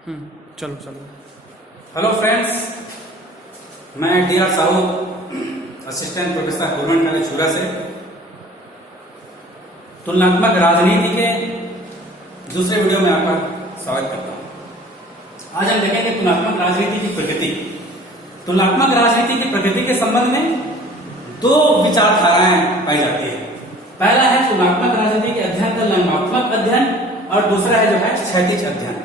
चलो चलो। Hello friends, मैं DR. Sahu, assistant professor government college छुरा से तुलनात्मक राजनीति के दूसरे वीडियो में आपका स्वागत करता हूं। आज हम देखेंगे तुलनात्मक राजनीति की प्रकृति। तुलनात्मक राजनीति की प्रकृति के संबंध में दो विचारधाराएं पाई जाती है। पहला है तुलनात्मक राजनीति के अध्ययन का लंबात्मक अध्ययन और दूसरा है जो है क्षैतिज अध्ययन।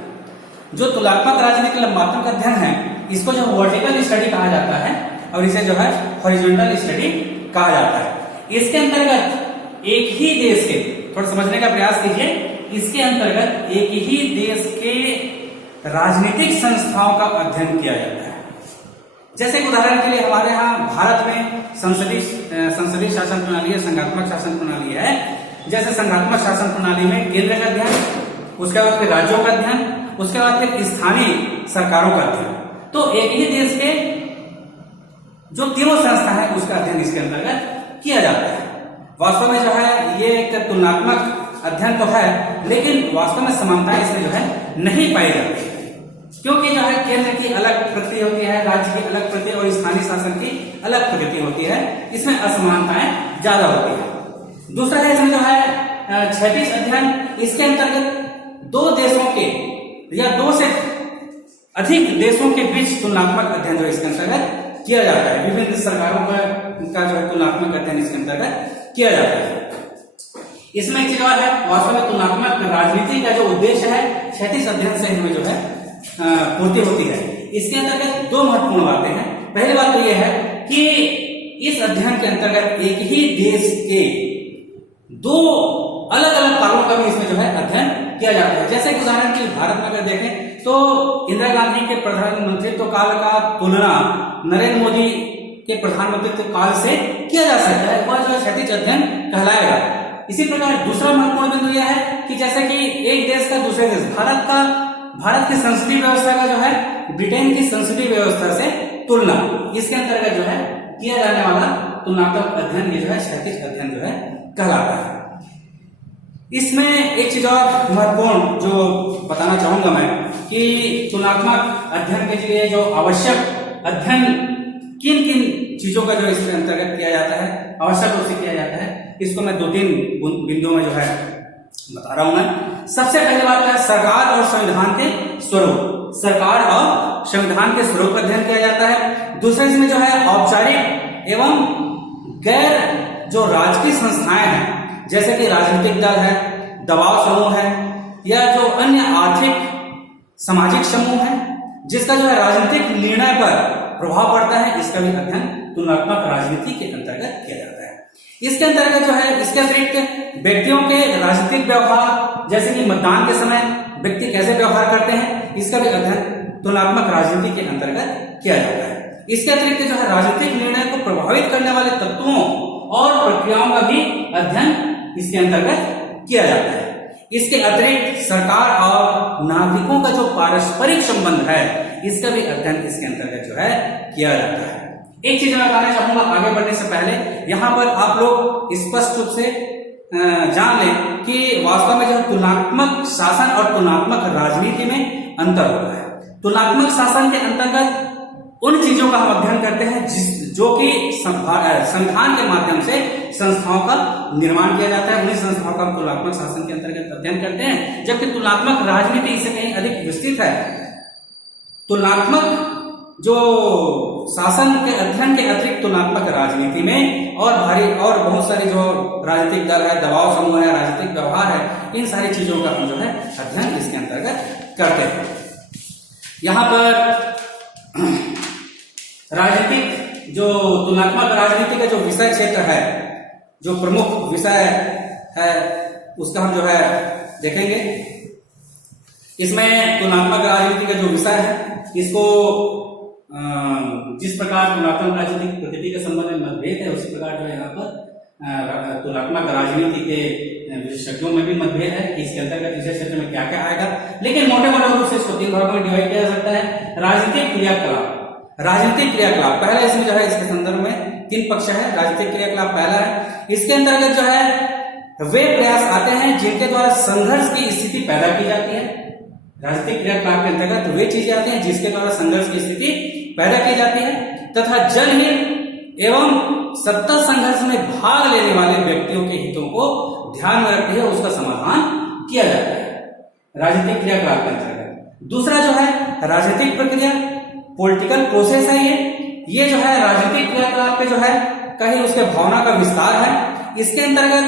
जो तुलनात्मक राजनीति का लंबात्मक अध्ययन है, इसको जो वर्टिकल स्टडी कहा जाता है और इसे जो है हॉरिजॉन्टल स्टडी कहा जाता है। इसके अंतर्गत एक ही देश के, थोड़ा समझने का प्रयास कीजिए, इसके अंतर्गत एक ही देश के राजनीतिक संस्थाओं का अध्ययन किया जाता है। जैसे कि उदाहरण के लिए हमारे यहाँ भारत में संसदीय शासन प्रणाली है, संघात्मक शासन प्रणाली है। जैसे संघात्मक शासन प्रणाली में केंद्र का अध्ययन, उसके बाद फिर राज्यों का अध्ययन, उसके बाद फिर स्थानीय सरकारों का अध्ययन। तो एक ही देश के जो तीनों संस्था है उसका अध्ययन इसके अंतर्गत किया जाता है। वास्तव में जो है ये एक तुलनात्मक अध्ययन तो है, लेकिन वास्तव में समानता इसमें जो है नहीं पाई जाती, क्योंकि जो है केंद्र की अलग प्रकृति होती है, राज्य की अलग प्रकृति और स्थानीय शासन की अलग प्रकृति होती है। इसमें असमानताएं ज्यादा होती है। दूसरा है इसमें जो है क्षैतिज अध्ययन। इसके अंतर्गत दो देशों के या दो से अधिक देशों के बीच तुलनात्मक अध्ययन जो इसके अंतर्गत किया जाता है। विभिन्न सरकारों का जो है तुलनात्मक अध्ययन इसके अंतर्गत किया जाता है। इसमें एक चीज और है, वास्तव में तुलनात्मक राजनीति का जो उद्देश्य है क्षैतिज अध्ययन से हमें जो है पूर्ति होती है। इसके अंतर्गत दो महत्वपूर्ण बातें हैं। पहली बात तो यह है कि इस अध्ययन के अंतर्गत एक ही देश के दो अलग अलग कालों का भी इसमें जो है अध्ययन किया जाता है। जैसे कि उदाहरण के लिए भारत में अगर देखें तो इंदिरा गांधी के प्रधानमंत्रित्व काल का तुलना नरेंद्र मोदी के प्रधानमंत्रित्व काल से किया जा सकता है, वह जो है क्षैतिज अध्ययन कहलाएगा। इसी प्रकार दूसरा महत्वपूर्ण बिंदु यह है कि जैसे कि एक देश का दूसरे देश, भारत की संसदीय व्यवस्था का जो है ब्रिटेन की संसदीय व्यवस्था से तुलना, इसके अंतर्गत जो है किया जाने वाला तुलनात्मक अध्ययन ये जो है क्षैतिज अध्ययन जो है कहलाता है। इसमें एक चीज और महत्वपूर्ण जो बताना चाहूंगा मैं कि तुलनात्मक अध्ययन के लिए जो आवश्यक अध्ययन किन किन चीजों का जो इसके अंतर्गत किया जाता है, आवश्यक रूप से किया जाता है, इसको मैं दो तीन बिंदुओं में जो है बता रहा हूं मैं। सबसे पहले बात है सरकार और संविधान के स्वरूप। सरकार और संविधान के स्वरूप का अध्ययन किया जाता है। दूसरे इसमें जो है औपचारिक एवं गैर जो राजकीय संस्थाएं हैं, जैसे कि राजनीतिक दल है, दबाव समूह है, या जो अन्य आर्थिक सामाजिक समूह है जिसका जो है राजनीतिक निर्णय पर प्रभाव पड़ता है, इसका भी अध्ययन तुलनात्मक राजनीति के अंतर्गत किया जाता है। इसके अंतर्गत जो है इसके अतिरिक्त व्यक्तियों के राजनीतिक व्यवहार, जैसे कि मतदान के समय व्यक्ति कैसे व्यवहार करते हैं, इसका भी अध्ययन तुलनात्मक राजनीति के अंतर्गत किया जाता है। इसके अतिरिक्त जो है राजनीतिक निर्णय को प्रभावित करने वाले तत्वों और प्रक्रियाओं का भी अध्ययन इसके अंतर्गत किया जाता है। इसके अतिरिक्त सरकार और नागरिकों का जो पारस्परिक संबंध है, इसका भी अध्ययन इसके अंतर्गत जो है किया जाता है। एक चीज मैं बताना चाहूंगा आगे बढ़ने से पहले, यहाँ पर आप लोग स्पष्ट रूप से जान लें कि वास्तव में जो तुलनात्मक शासन और तुलनात्मक राजनीति में अंतर होता है। तुलनात्मक शासन के अंतर्गत उन चीजों का हम अध्ययन करते हैं जो कि संविधान के माध्यम से संस्थाओं का निर्माण किया जाता है, उन्हीं संस्थाओं का हम तुलनात्मक शासन के अंतर्गत अध्ययन करते हैं। जबकि तुलनात्मक राजनीति इससे कहीं अधिक विस्तृत है। तुलनात्मक जो शासन के अध्ययन के अतिरिक्त तुलनात्मक राजनीति में और बहुत सारी जो राजनीतिक दल है, दबाव समूह है, राजनीतिक व्यवहार है, इन सारी चीजों का हम जो है अध्ययन इसके अंतर्गत करते हैं। यहाँ पर राजनीतिक जो तुलनात्मक राजनीति का जो विषय क्षेत्र है, जो प्रमुख विषय है, उसका हम जो है देखेंगे। इसमें तुलनात्मक राजनीति का जो विषय है, इसको जिस प्रकार तुलनात्मक राजनीति की प्रकृति के संबंध में मतभेद है, उसी प्रकार जो है यहाँ पर तुलनात्मक राजनीति के विशेषज्ञों में भी मतभेद है कि इसके अंतर्गत विषय क्षेत्र में क्या क्या आएगा। लेकिन मोटे रूप से इसको तीन भागों में डिवाइड किया जा सकता है। राजनीतिक क्रियाकलाप पहला, इसमें जो है इसके संदर्भ में तीन पक्ष है। राजनीतिक क्रियाकलाप पहला है, इसके अंतर्गत जो है वे प्रयास आते हैं जिनके द्वारा संघर्ष की स्थिति पैदा की जाती है। राजनीतिक क्रियाकलाप के अंतर्गत वे चीजें आती हैं जिसके द्वारा संघर्ष की स्थिति पैदा की जाती है तथा जनहित एवं सत्ता संघर्ष में भाग लेने वाले व्यक्तियों के हितों को ध्यान में रखते हुए उसका समाधान किया जाता है राजनीतिक क्रियाकलाप के अंतर्गत। दूसरा जो है राजनीतिक प्रक्रिया, पॉलिटिकल प्रोसेस है ये जो है राजनीतिक क्रियाकलाप के जो है कहीं उसके भावना का विस्तार है। इसके अंतर्गत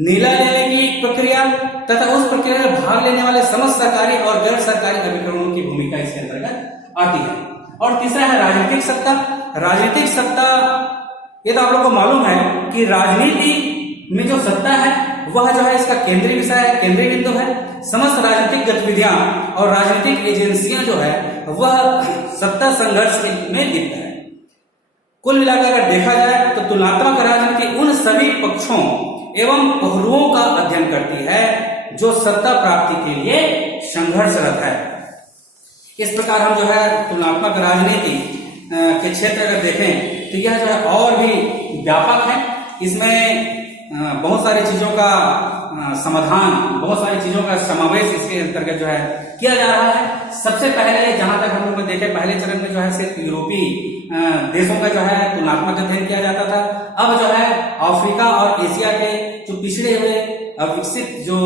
निर्णय लेने की प्रक्रिया तथा उस प्रक्रिया में भाग लेने वाले समस्त सरकारी और गैर सरकारी अभिकरणों की भूमिका इसके अंतर्गत आती है। और तीसरा है राजनीतिक सत्ता। राजनीतिक सत्ता, ये तो आप लोगों को मालूम है कि राजनीति में जो सत्ता है वह जो है इसका केंद्रीय विषय है, केंद्रीय बिंदु है। समस्त राजनीतिक गतिविधियां और राजनीतिक एजेंसियां जो है वह सत्ता संघर्ष में लिप्त है। कुल मिलाकर अगर देखा जाए तो तुलनात्मक राजनीति उन सभी पक्षों एवं पहलुओं का अध्ययन करती है जो सत्ता प्राप्ति के लिए संघर्षरत है। इस प्रकार हम जो है तुलनात्मक राजनीति के क्षेत्र अगर देखें तो यह जो है और भी व्यापक है। इसमें बहुत सारी चीजों का समाधान, बहुत सारी चीजों का समावेश इसके अंतर्गत जो है किया जा रहा है। सबसे पहले जहां तक हम लोग देखे पहले चरण में जो है सिर्फ यूरोपीय देशों का जो है तुलनात्मक अध्ययन किया जाता था। अब जो है अफ्रीका और एशिया के जो पिछड़े हुए विकसित जो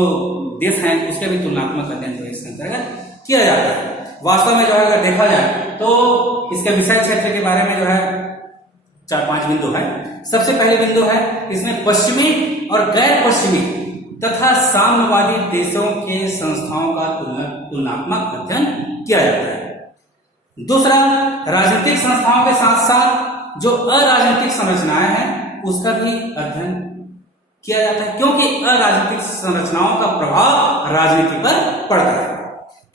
देश हैं उसके भी तुलनात्मक अध्ययन जो है इसके अंतर्गत किया जाता है। वास्तव में जो है अगर देखा जाए तो इसके विषय क्षेत्र के बारे में जो है 4-5 बिंदु है। सबसे पहले बिंदु है इसमें पश्चिमी और गैर पश्चिमी तथा साम्यवादी देशों के संस्थाओं का तुलनात्मक अध्ययन किया जाता है। दूसरा, राजनीतिक संस्थाओं के साथ साथ जो अराजनीतिक संरचनाएं हैं उसका भी अध्ययन किया जाता है, क्योंकि अराजनीतिक संरचनाओं का प्रभाव राजनीति पर पड़ता है।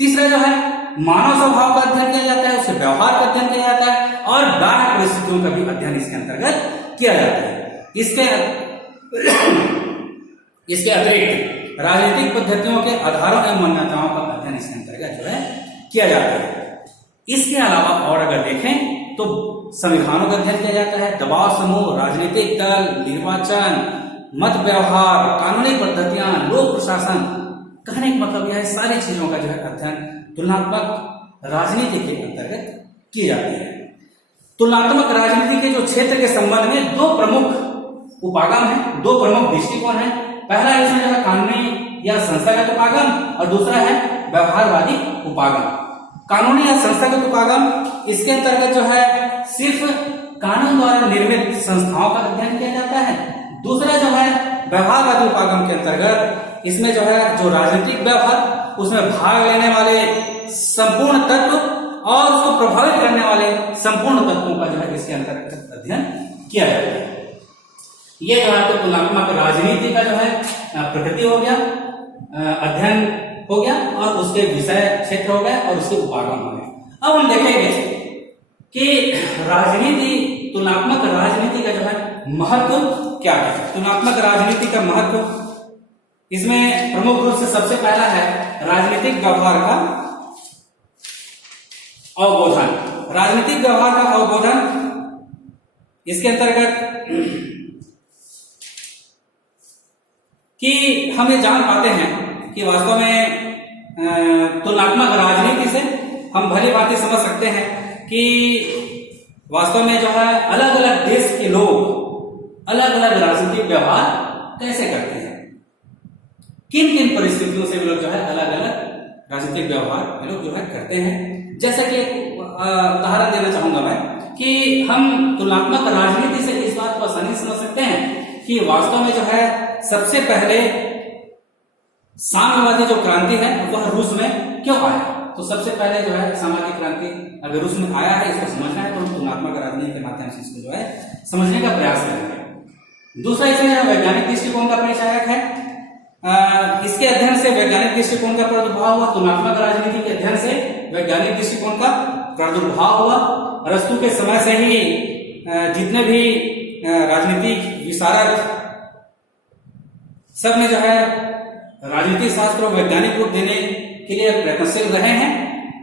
तीसरा जो है मानव स्वभाव का अध्ययन किया जाता है, उसके व्यवहार का अध्ययन किया जाता है और बाह्य परिस्थितियों का भी अध्ययन इसके अंतर्गत किया जाता है। इसके अतिरिक्त राजनीतिक पद्धतियों के आधारों एवं मान्यताओं का अध्ययन इसके अंतर्गत जो है किया जाता है। इसके अलावा और अगर देखें तो संविधानों का अध्ययन किया जाता है, दबाव समूह, राजनीतिक दल, निर्वाचन, मत व्यवहार, कानूनी पद्धतियां, लोक प्रशासन, कहने का मतलब यह है सारी चीजों का जो है अध्ययन तुलनात्मक राजनीति के अंतर्गत की जाती है। तुलनात्मक राजनीति के जो क्षेत्र के संबंध में 2 प्रमुख उपागम है, 2 प्रमुख दृष्टिकोण है। पहला इसमें जो है कानूनी या संस्थागत उपागम और दूसरा है व्यवहारवादी उपागम। कानूनी या संस्थागत उपागम इसके अंतर्गत जो है सिर्फ कानून द्वारा निर्मित संस्थाओं का अध्ययन किया जाता है। दूसरा जो है व्यवहारवादी उपागम के अंतर्गत इसमें जो है जो राजनीतिक व्यवहार उसमें भाग लेने वाले संपूर्ण तत्व और उसको प्रभावित करने वाले संपूर्ण तत्वों का जो है इसके अंतर्गत अध्ययन किया जाता है। ये जो है तुलनात्मक राजनीति का जो है प्रकृति हो गया, अध्ययन हो गया और उसके विषय क्षेत्र हो गया और उसके उपागम हो गए। अब हम देखेंगे कि राजनीति, तुलनात्मक राजनीति का जो है महत्व क्या है। तुलनात्मक राजनीति का महत्व इसमें प्रमुख रूप से सबसे पहला है राजनीतिक व्यवहार का अवबोधन। राजनीतिक व्यवहार का अवबोधन इसके अंतर्गत कि हम ये जान पाते हैं कि वास्तव में तुलनात्मक राजनीति से हम भली भांति समझ सकते हैं कि वास्तव में जो है अलग अलग देश के लोग अलग अलग राजनीतिक व्यवहार कैसे करते हैं, किन किन परिस्थितियों से वे लोग जो है अलग अलग राजनीतिक व्यवहार वे लोग जो है करते हैं। जैसा कि उदाहरण देना चाहूंगा मैं कि हम तुलनात्मक राजनीति से इस बात को आसानी समझ सकते हैं कि वास्तव में जो है सबसे पहले साम्यवादी जो क्रांति है वह रूस में क्यों आया। तो सबसे पहले जो है सामाजिक क्रांति अगर रूस में आया है इसको समझना है तो हम तुलनात्मक राजनीति के माध्यम से इसको जो है समझने का प्रयास करेंगे। दूसरा इसमें वैज्ञानिक दृष्टिकोण का परिचायक है। इसके अध्ययन से वैज्ञानिक दृष्टिकोण का प्रादुर्भाव हुआ। तुलनात्मक राजनीति के अध्ययन से वैज्ञानिक दृष्टिकोण का प्रादुर्भाव हुआ। अरस्तु के समय से ही जितने भी राजनीतिक विशारद सब में जो है राजनीतिक शास्त्र और वैज्ञानिक रूप देने के लिए प्रयत्नशील रहे हैं,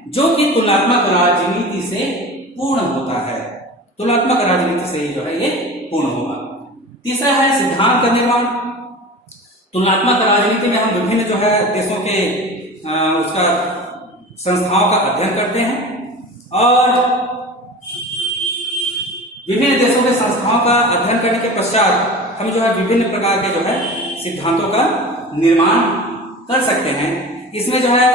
जो कि तुलनात्मक राजनीति से पूर्ण होता है। तुलनात्मक राजनीति से ही जो है ये पूर्ण होगा। तीसरा है सिद्धांत का निर्माण। तुलनात्मक राजनीति में हम विभिन्न जो है देशों के उसका संस्थाओं का अध्ययन करते हैं और विभिन्न देशों के संस्थाओं का अध्ययन करने के पश्चात हम जो है विभिन्न प्रकार के जो है सिद्धांतों का निर्माण कर सकते हैं। इसमें जो है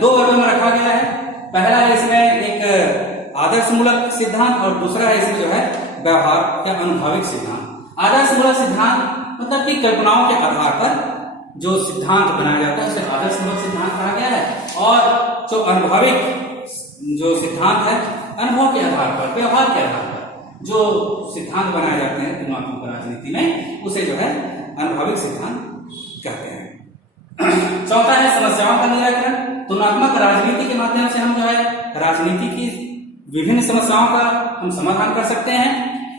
2 वर्गों में रखा गया है। पहला है इसमें एक आदर्शमूलक सिद्धांत और दूसरा है इसमें जो है व्यवहार या अनुभविक सिद्धांत। आदर्शमूलक सिद्धांत मतलब कि कल्पनाओं के आधार पर जो सिद्धांत बनाया जाता है उसे आदर्शमूलक सिद्धांत कहा गया है, और जो अनुभविक जो सिद्धांत है अनुभव के आधार पर, व्यवहार के आधार पर जो सिद्धांत बनाए जाते हैं तुलनात्मक राजनीति में उसे जो है अनुभविक सिद्धांत कहते हैं। चौथा है समस्याओं का निराकरण। तुलनात्मक राजनीति के माध्यम से हम जो है राजनीति की विभिन्न समस्याओं का हम समाधान कर सकते हैं।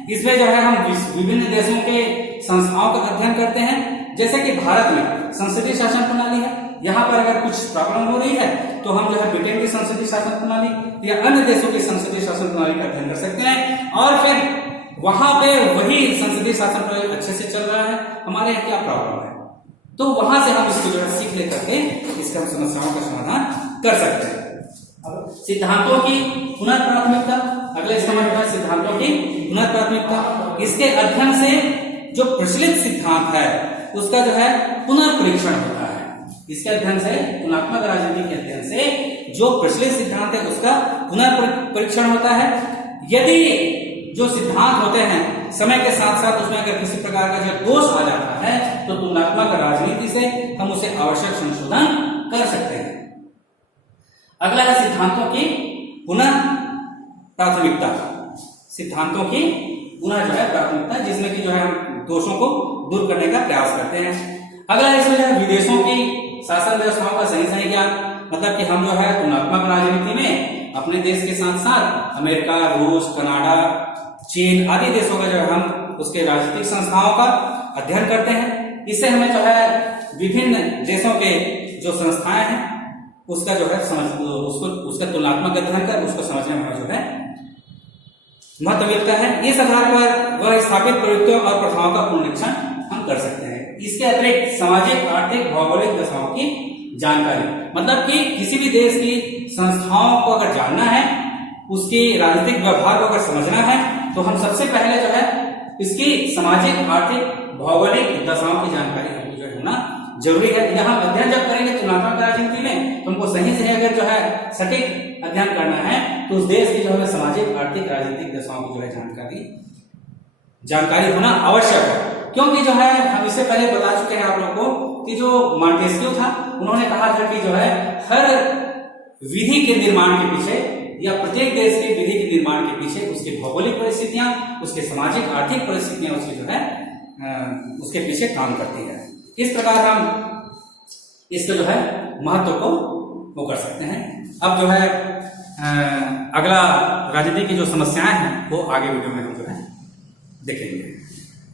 इसमें जो है हम विभिन्न देशों के संस्थाओं का अध्ययन करते हैं। जैसे कि भारत में संसदीय शासन प्रणाली है, यहाँ पर अगर कुछ प्रॉब्लम हो रही है तो हम जो है ब्रिटेन की संसदीय शासन प्रणाली या अन्य देशों की संसदीय शासन प्रणाली का अध्ययन कर सकते हैं, और फिर वहां पे वही संसदीय शासन प्रणाली अच्छे से चल रहा है, हमारे यहाँ क्या प्रॉब्लम है, तो वहां से हम इसको जो है सीख लेकर के इसका हम समस्याओं का समाधान कर सकते हैं। सिद्धांतों की पुनर्प्राथमिकता, अगले समय सिद्धांतों की पुनर्प्राथमिकता। इसके अध्ययन से जो प्रचलित सिद्धांत है उसका जो है पुनर्परीक्षण होता है। इसके अध्ययन से, तुलनात्मक राजनीति के अध्ययन से जो प्रचलित सिद्धांत है उसका पुनर्परीक्षण होता है। यदि जो सिद्धांत होते हैं समय के साथ साथ उसमें अगर किसी प्रकार का जब दोष आ जाता है तो तुलनात्मक राजनीति से हम उसे आवश्यक संशोधन कर सकते हैं। अगला है सिद्धांतों की पुनः प्राथमिकता। सिद्धांतों की पुनः जो है प्राथमिकता, जिसमें कि जो है हम दोषों को दूर करने का प्रयास करते हैं। अगला इसमें जो है विदेशों की शासन व्यवस्थाओं का सही ज्ञान, मतलब कि हम जो है तुलनात्मक राजनीति में अपने देश के साथ साथ अमेरिका, रूस, कनाडा, चीन आदि देशों का जो है हम उसके राजनीतिक संस्थाओं का अध्ययन करते हैं। इससे हमें जो है विभिन्न देशों के जो संस्थाएं हैं उसका जो है उसका तुलनात्मक अध्ययन कर उसको समझने में जो है महत्व मिलता है। इस आधार पर वह स्थापित प्रवृत्तियों और प्रथाओं का पुनरीक्षण हम कर सकते हैं। इसके अतिरिक्त सामाजिक, आर्थिक, भौगोलिक दशाओं की जानकारी, मतलब कि किसी भी देश की संस्थाओं को अगर जानना है, उसकी राजनीतिक व्यवहार को अगर समझना है तो हम सबसे पहले जो है इसकी सामाजिक, आर्थिक, भौगोलिक दशाओं की जानकारी हमको जो होना जरूरी है। यह हम अध्ययन जब करेंगे तुलनात्मक राजनीति में तो हमको सही से अगर जो है सटीक अध्ययन करना है तो उस देश की जो है सामाजिक, आर्थिक, राजनीतिक दशाओं की जो है जानकारी होना आवश्यक है। क्योंकि जो है हम इससे पहले बता चुके हैं आप लोगों को कि जो मॉन्टेस्क्यू था उन्होंने कहा था कि जो है हर विधि के निर्माण के पीछे या प्रत्येक देश के विधि के निर्माण के पीछे उसकी भौगोलिक परिस्थितियां, उसके सामाजिक, आर्थिक परिस्थितियां उसकी जो है उसके पीछे काम करती है। इस प्रकार हम इसके जो है महत्व को वो कर सकते हैं। अब जो है अगला राजनीति की जो समस्याएं हैं वो आगे वीडियो में हम जो है देखेंगे।